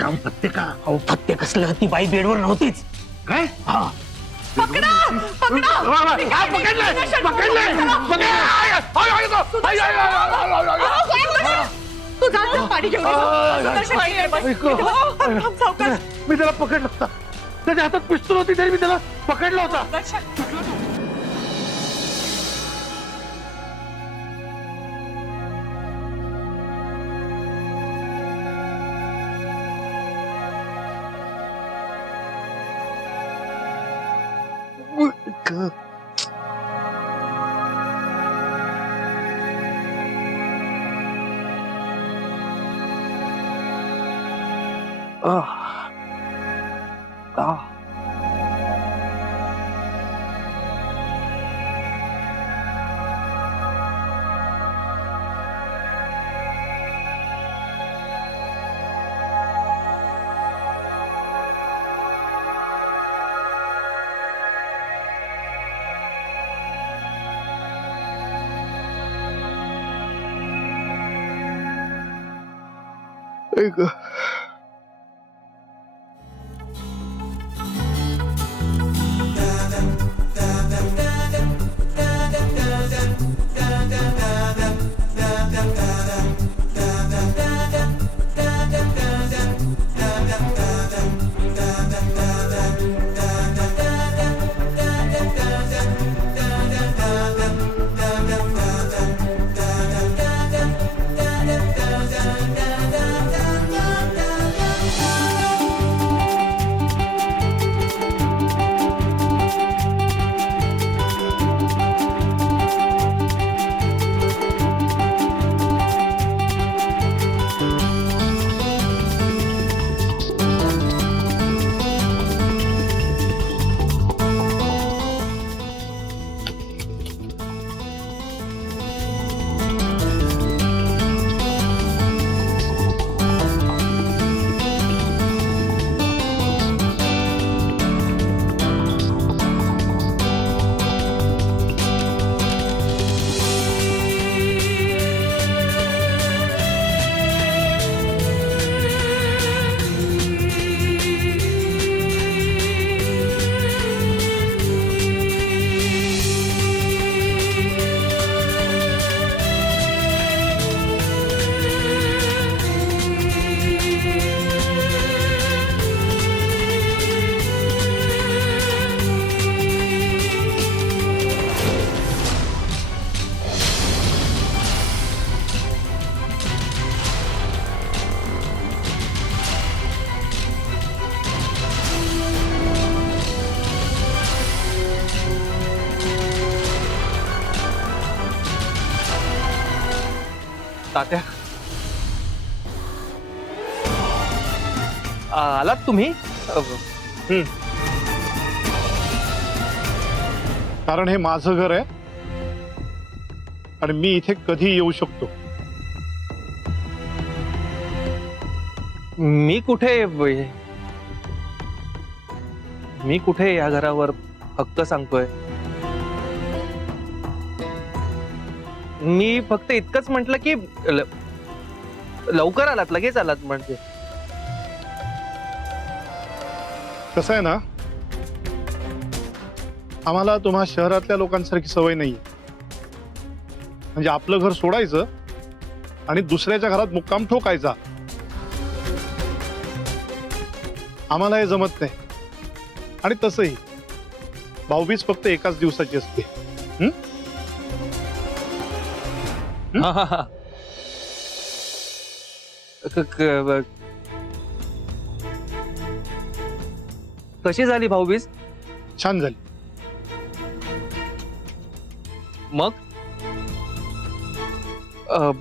काम फत्ते का? अहो फत्ते कसलं, ती बाई बेडवर नव्हतीच. काय? हा पकडा पकडा पकडलंय तू जा पाणी घेऊन मी त्याला पकडलं होता. त्याच्या हातात पिस्तूल होती तरी मी त्याला पकडला होता. तात्या आलात तुम्ही? कारण हे माझं घर आहे आणि मी इथे कधी येऊ शकतो. मी कुठे या घरावर हक्क सांगतोय? मी फक्त इतकंच म्हटलं की लवकर आलात, लगेच आलात म्हणजे. कसं आहे ना, आम्हाला तुम्हा शहरातल्या लोकांसारखी सवय नाही. म्हणजे आपलं घर सोडायचं आणि दुसऱ्याच्या घरात मुक्काम ठोकायचा. आम्हाला हे जमत नाही. आणि तसंही भाऊबीज फक्त एकाच दिवसाची असते. कशी झाली भाऊबीज? छान झाली. मग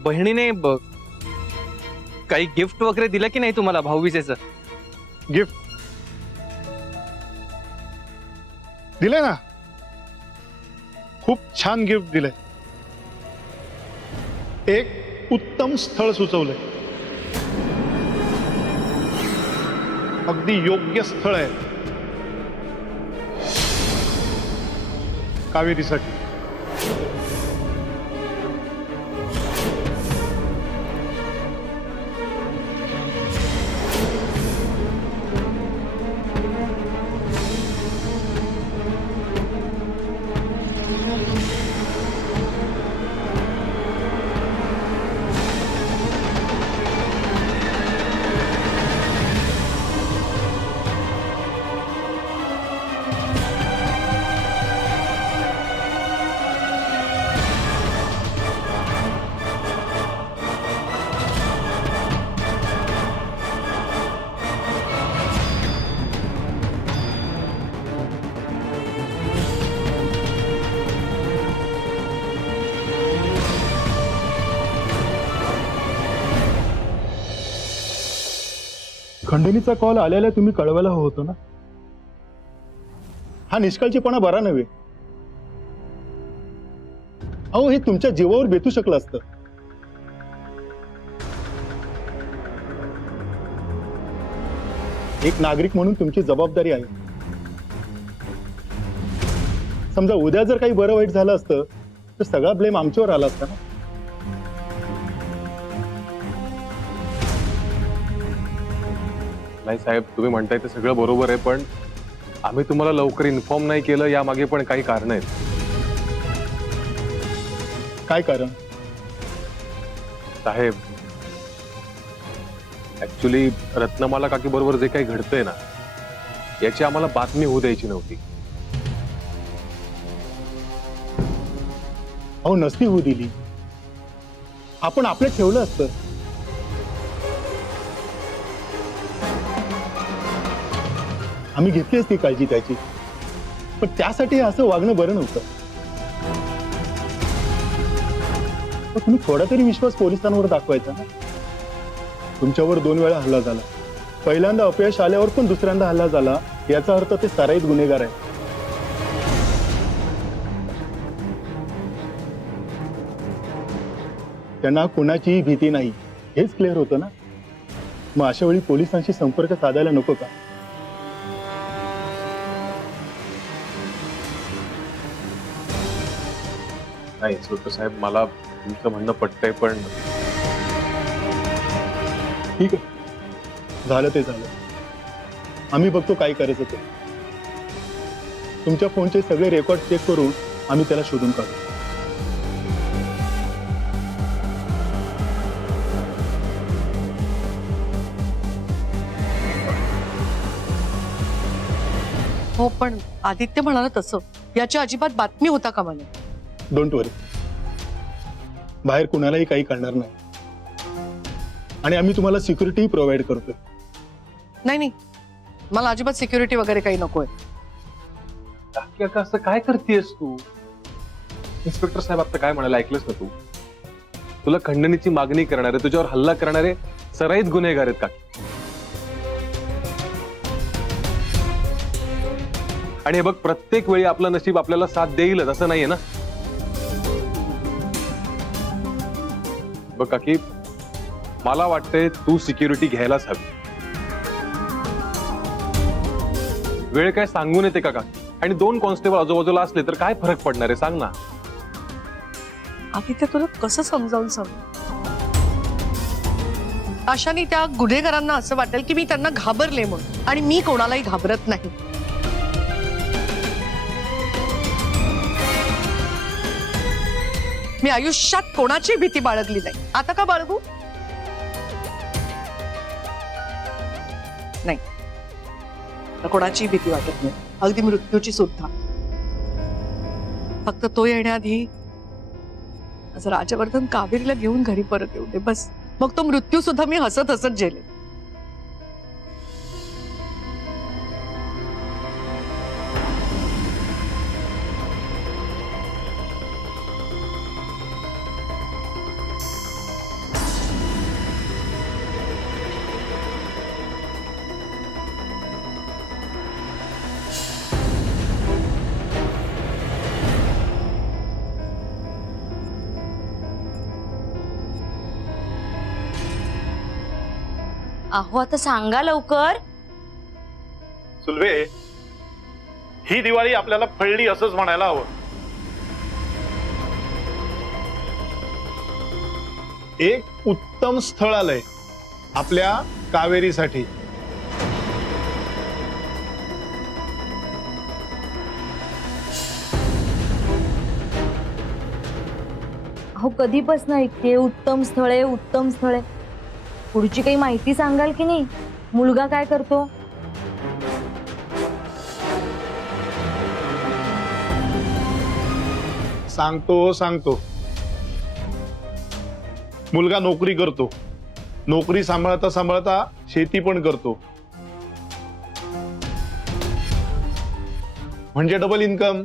बहिणीने काही गिफ्ट वगैरे दिलं की नाही तुम्हाला भाऊबीजेचं? गिफ्ट दिले ना, खूप छान गिफ्ट दिले. एक उत्तम स्थळ सुचवलंय. अगदी योग्य स्थळ आहे कावेरीसाठी. खंडणीचा कॉल आल्याला तुम्ही कळवायला हवं होतं ना. हा निष्काळजीपणा बरा नव्हे. अहो, हे तुमच्या जीवावर बेतू शकलं असतं. एक नागरिक म्हणून तुमची जबाबदारी आहे. समजा उद्या जर काही बरं वाईट झालं असतं तर सगळा ब्लेम आमच्यावर आला असता ना. नाही साहेब, तुम्ही म्हणताय ते सगळं बरोबर आहे, पण आम्ही तुम्हाला लवकर इन्फॉर्म नाही केलं यामागे पण काही कारण आहेत. काय कारण? साहेब, ऍक्च्युली रत्नमाला काकी बरोबर जे काही घडतंय ना, याची आम्हाला बातमी होऊ द्यायची नव्हती. अहो, नसती होऊ दिली. आपण आपलं ठेवलं असतं. आम्ही घेतली असती काळजी त्याची, पण त्यासाठी असं वागणं बरं नव्हतं. पण तुम्ही थोडा तरी विश्वास पोलिसांवर दाखवायचा ना. तुमच्यावर 2 वेळा हल्ला झाला. पहिल्यांदा अपयश आल्यावर पण दुसऱ्यांदा हल्ला झाला, याचा अर्थ ते सराईत गुन्हेगार आहे. त्यांना कुणाचीही भीती नाही, हेच क्लिअर होतं ना. मग अशा वेळी पोलिसांशी संपर्क साधायला नको का? नाही इन्स्पेक्टर साहेब, मला तुमचं म्हणणं पटतंय, पण ठीक आहे, झालं ते झालं. आम्ही बघतो काय करायचं ते. तुमच्या फोनचे सगळे रेकॉर्ड चेक करून आम्ही त्याला शोधून काढू. हो, पण आदित्य म्हणाला तसं याची अजिबात बातमी होता का मला? डोंट वरी, बाहेर कुणालाही काही कळणार नाही. आणि आम्ही तुम्हाला सिक्युरिटी प्रोव्हाइड करतोय. नाही, मला अजिबात सिक्युरिटी वगैरे काही नकोय. काकी अक्का, असं काय करतेस तू? इन्स्पेक्टर साहेब आता काय म्हणाले ऐकलंस ना तू? तुला खंडणीची मागणी करणारे, तुझ्यावर हल्ला करणारे सराईत गुन्हेगार आहेत काकी. आणि हे बघ, प्रत्येक वेळी आपलं नशीब आपल्याला साथ देईलच असं नाहीये ना. बघ काकी, मला वाटतंय तू सिक्युरिटी घ्यायलाच हवी. वेळ काय सांगून येते का काकी? आणि 2 कॉन्स्टेबल आजूबाजूला असले तर काय फरक पडणार आहे, सांग ना. आदित्य, तुला कसं समजावून सांगू? अशाने त्या गुन्हेगारांना असं वाटेल की मी त्यांना घाबरले म्हणून, आणि मी कोणालाही घाबरत नाही. मी आयुष्यात कोणाची भीती बाळगली नाही. आता का बाळगू? नाही, मला कोणाची भीती वाटत नाही, अगदी मृत्यूची सुद्धा. फक्त तो येण्याआधी असं राजवर्धन कावेरीला घेऊन घरी परत येऊ दे, बस. मग तो मृत्यू सुद्धा मी हसत हसत झेले. अहो, आता सांगा लवकर. सुलभे, ही दिवाळी आपल्याला फळली असंच म्हणायला हवं. एक उत्तम स्थळ आलंय आपल्या कावेरीसाठी. अहो, कधीपासून ऐकते उत्तम स्थळ आहे, उत्तम स्थळ आहे. पुढची काही माहिती सांगाल की नाही? मुलगा काय करतो? सांगतो. मुलगा नोकरी करतो. नोकरी सांभाळता सांभाळता शेती पण करतो. म्हणजे डबल इन्कम.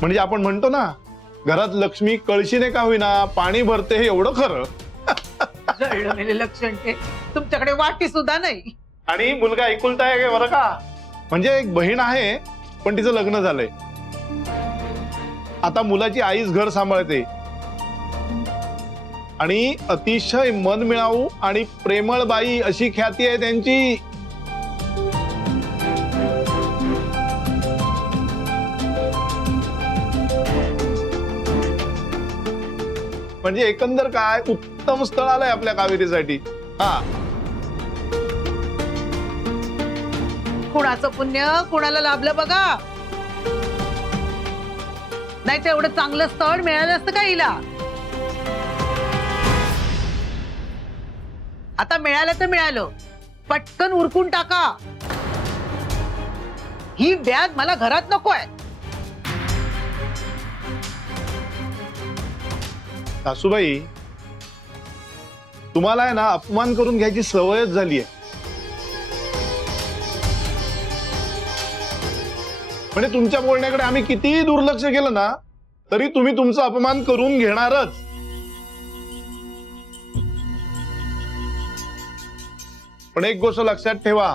म्हणजे आपण म्हणतो ना, घरात लक्ष्मी कळशीने का होईना पाणी भरते, हे एवढं खरं. जळलं मेले लक्षण ते तुमच्याकडे वाटी सुद्धा नाही. आणि मुलगा एकुलता आहे बरं का, म्हणजे एक बहीण आहे पण तिचं लग्न झालंय. आता मुलाची आईच घर सांभाळते आणि अतिशय मनमिळाऊ आणि प्रेमळ बाई अशी ख्याती आहे त्यांची. म्हणजे एकंदर काय उत्तम स्थळ आलंय आपल्या कावेरीसाठी. हा, कुणाचं पुण्य कुणाला लाभलं बघा. नाही तर एवढं चांगलं स्थळ मिळालं असतं का हिला. आता मिळालं तर मिळालं, पटकन उरकून टाका. ही व्याज मला घरात नकोय. सासूबाई, तुम्हाला आहे ना अपमान करून घ्यायची सवयच झाली आहे. म्हणजे तुमच्या बोलण्याकडे आम्ही कितीही दुर्लक्ष केलं ना तरी तुम्ही तुमचा अपमान करून घेणारच. पण एक गोष्ट लक्षात ठेवा,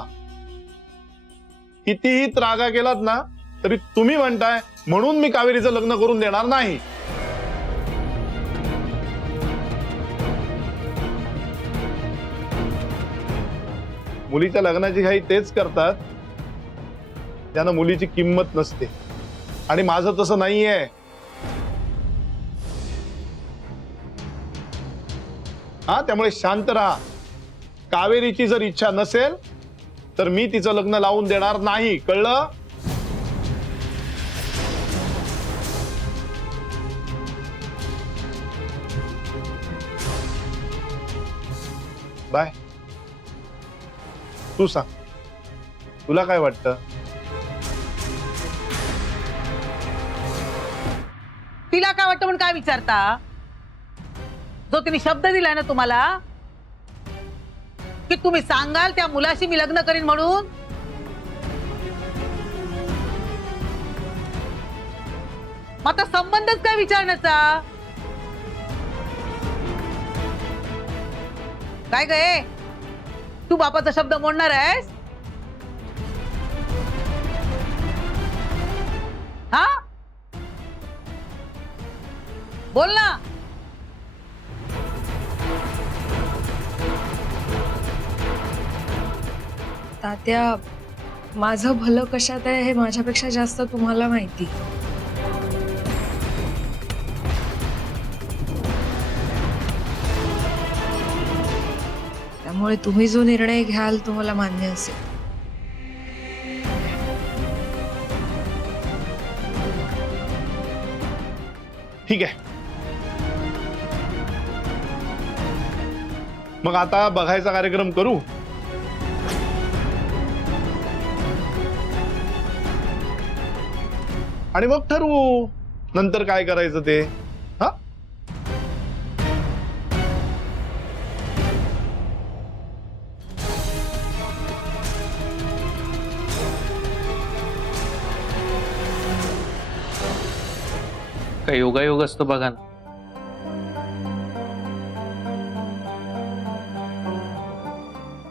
कितीही त्रागा केलात ना तरी तुम्ही म्हणताय म्हणून मी कावेरीचं लग्न करून देणार नाही. मुलीच्या लग्नाची घाई तेच करतात त्यांना मुलीची किंमत नसते, आणि माझं तसं नाहीये. हा, त्यामुळे शांत राहा. कावेरीची जर इच्छा नसेल तर मी तिचं लग्न लावून देणार नाही, कळलं? बाय. तू सांग, तुला काय वाटतं? तिला काय वाटतं म्हणून काय विचारता. जो तिने शब्द दिलाय ना तुम्हाला की तुम्ही सांगाल त्या मुलाशी मी लग्न करीन म्हणून, मग आता संबंधच काय विचारण्याचा. काय गे, तू बापाचा शब्द मोडणार आहेस. हा, बोल ना. तात्या, माझं भलं कशात आहे हे माझ्यापेक्षा जास्त तुम्हाला माहिती. त्यामुळे तुम्ही जो निर्णय घ्याल तो मला मान्य असेल. ठीक आहे, मग आता बघायचा कार्यक्रम करू. आणि मग ठरवू नंतर काय करायचं ते. हा, काय योगायोग असतो बघा ना.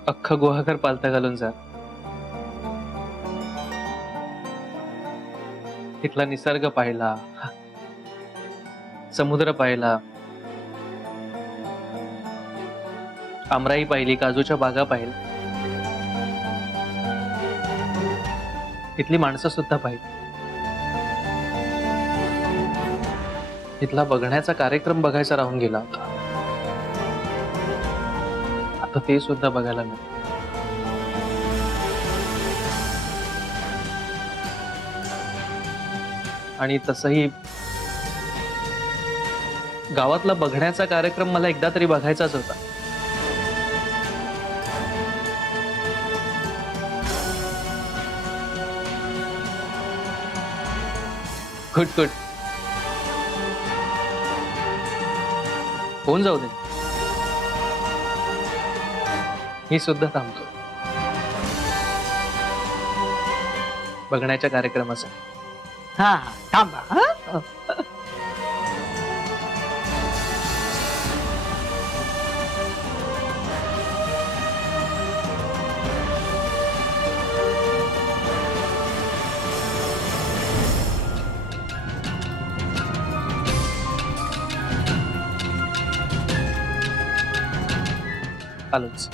अख्खं गुहागर पालथा घालून जा. तिथला निसर्ग पाहिला, समुद्र पाहिला, आमराई पाहिली, काजूच्या बागा पाहिल्या, तिथली माणसं सुद्धा पाहिली. तिथला बघण्याचा कार्यक्रम बघायचा राहून गेला होता. आता ते सुद्धा बघायला मिळालं. आणि तसही गावातला बघण्याचा कार्यक्रम मला एकदा तरी बघायचाच होता. गुड गुड, होऊन जाऊ दे. मी सुद्धा थांबतो बघण्याच्या कार्यक्रमासाठी. हा हा, थांबा. हा? कालच.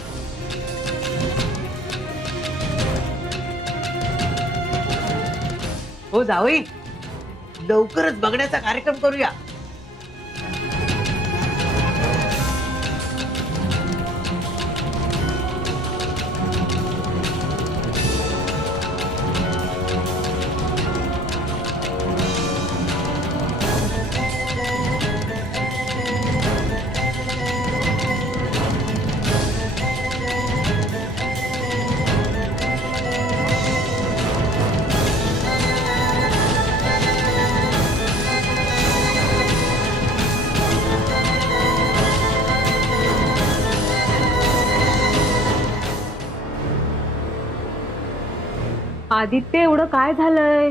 हो जावई, लवकरच बघण्याचा कार्यक्रम करूया. आदित्य एवढं काय झालंय?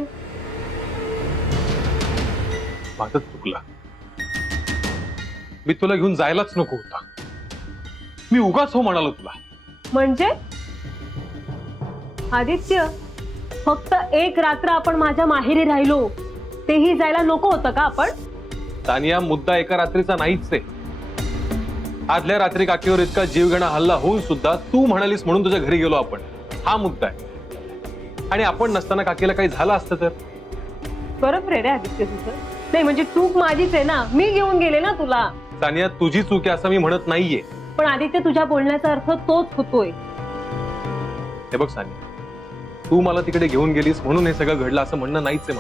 माझंच चुकलं. मी तुला घेऊन जायलाच नको होता. मी उगाच हो म्हणालो तुला. म्हणजे आदित्य, फक्त एक रात्र आपण माझ्या माहेरी राहिलो, तेही जायला नको होतं का आपण? तानिया, मुद्दा एका रात्रीचा नाहीच आहे. आदल्या रात्री काकीवर इतका जीवघेणा हल्ला होऊन सुद्धा तू म्हणालीस म्हणून तुझ्या घरी गेलो आपण. हा मुद्दा आहे. आणि आपण नसताना काकीला काही झालं असतं तर? बरोबर आहे रे आदित्य तुझं. नाही म्हणजे चूक माझीच आहे ना, मी घेऊन गेले ना तुला. तानिया, तुझी चूक आहे असं मी म्हणत नाहीये. पण आदित्य, तुझ्या बोलण्याचा अर्थ तोच होतोय. हे बघ सानिया, तू मला तिकडे घेऊन गेलीस म्हणून हे सगळं घडलं असं म्हणणं नाहीच आहे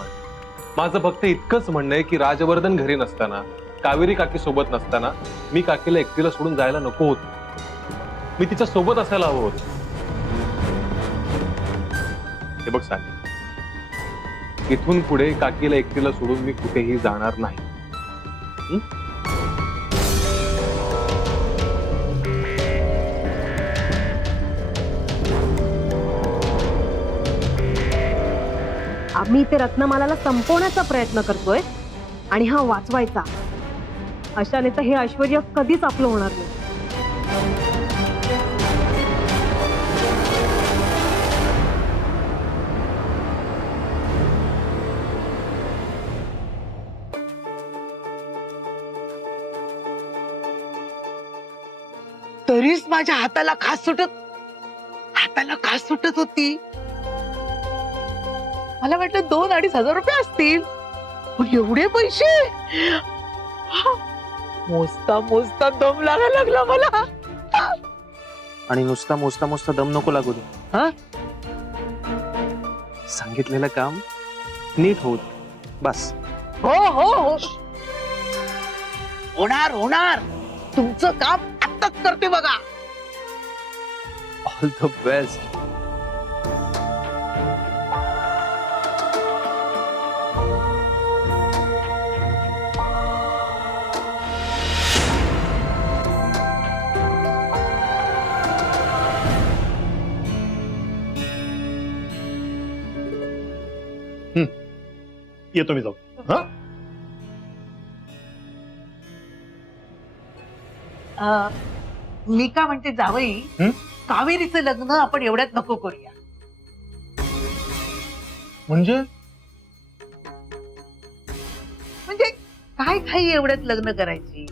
माझं फक्त इतकंच म्हणणं आहे की राजवर्धन घरी नसताना, कावेरी काकी सोबत नसताना मी काकीला एकटीला सोडून जायला नको होत. मी तिच्या सोबत असायला हवं होतं. हे बघ सानिया, इथून पुढे काकीला एकटीला सोडून मी कुठेही जाणार नाही. आम्ही ते रत्नमालाला संपवण्याचा प्रयत्न करतोय आणि हा वाचवायचा. अशाने तर हे ऐश्वर्य कधीच आपलं होणार नाही. तरीच माझ्या हाताला खास सुटत होती. मला वाटलं 2-2,500 रुपये असतील, पण एवढे पैसे मोजता मोजता दम लागायला लागला मला. आणि नुसता मोजता दम नको लागू दे. हा? सांगितलेलं काम नीट होत बस. हो हो हो, होणार. तुमचं काम आत्ताच करते बघा. All the best. येतो मी जाऊ. हा, मी का म्हणते जावई, कावेरीचं लग्न आपण एवढ्यात नको करूया. म्हणजे काय एवढ्यात लग्न करायची?